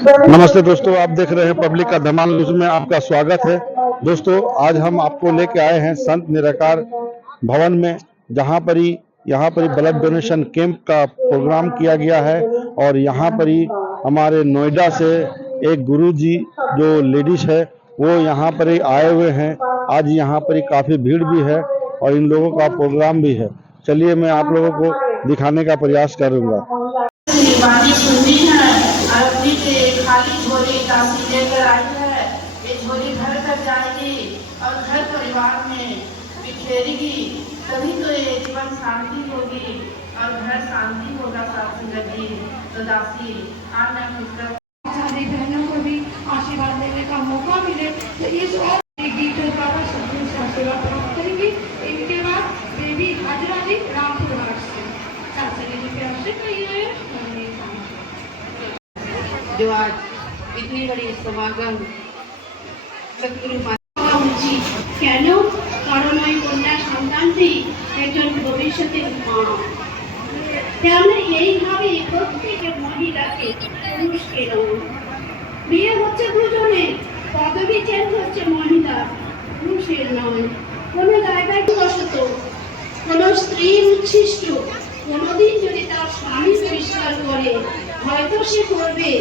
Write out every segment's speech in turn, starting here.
नमस्ते दोस्तों, आप देख रहे हैं पब्लिक का धमाल न्यूज में आपका स्वागत है। दोस्तों, आज हम आपको लेके आए हैं संत निराकार भवन में, यहाँ पर ही ब्लड डोनेशन कैंप का प्रोग्राम किया गया है। और यहाँ पर ही हमारे नोएडा से एक गुरुजी जो लेडीज है वो यहाँ पर ही आए हुए हैं। आज यहाँ पर ही काफी भीड़ भी है और इन लोगों का प्रोग्राम भी है। चलिए मैं आप लोगों को दिखाने का प्रयास करूंगा। वाणी सुननी है और अपनी खाली झोली दासी लेकर आई है। ये झोली घर कर जाएगी और घर परिवार में बिखेरेगी, तभी तो ये जीवन शांति होगी और घर शांति होगा। साथ जिंदगी तो दासी आना खुशकर सारी बहनों को भी आशीर्वाद देने का मौका मिले तो इस और गीतों द्वारा सभी से आशीर्वाद प्राप्त करेंगे। इनके बाद देवी हाजरा जी रामपुर हाट से शास्त्री जी प्यार से कहिए जो आज इतनी बड़ी समागम सतगुरु কেন কারণ ওই কন্যা সন্তানটি একজন ভবিষ্যতের মা। তেমন এইভাবে প্রত্যেক মহিলাকে পুরুষকে বিয়ে হচ্ছে দুজনে, পদবি চেঞ্জ হচ্ছে মহিলা পুরুষের নয়। কোনো জায়গায় বসত কোনো স্ত্রী উচ্ছিষ্ট কোনোদিন যদি তার স্বামী পরিষ্কার করে হয়তো সে করবে।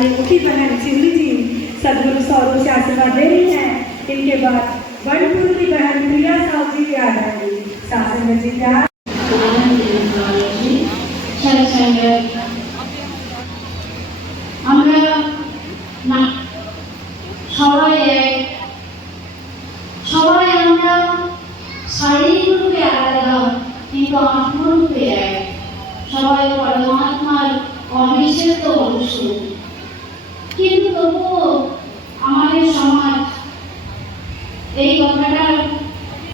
मुखी बहन सिंधु जी सदगुरु सौरभ से आशीर्वाद दे रही है। इनके बाद बनपुर की बहन प्रिया साहब जी आ जाएंगी। शासन जी क्या আমরা আমরা শারীরিক রূপে আলাদা কিন্তু আত্মরূপে এক। সবাই পরমাত্মার অনিষেধ অংশ, কিন্তু তবুও আমাদের সমাজ এই কথাটা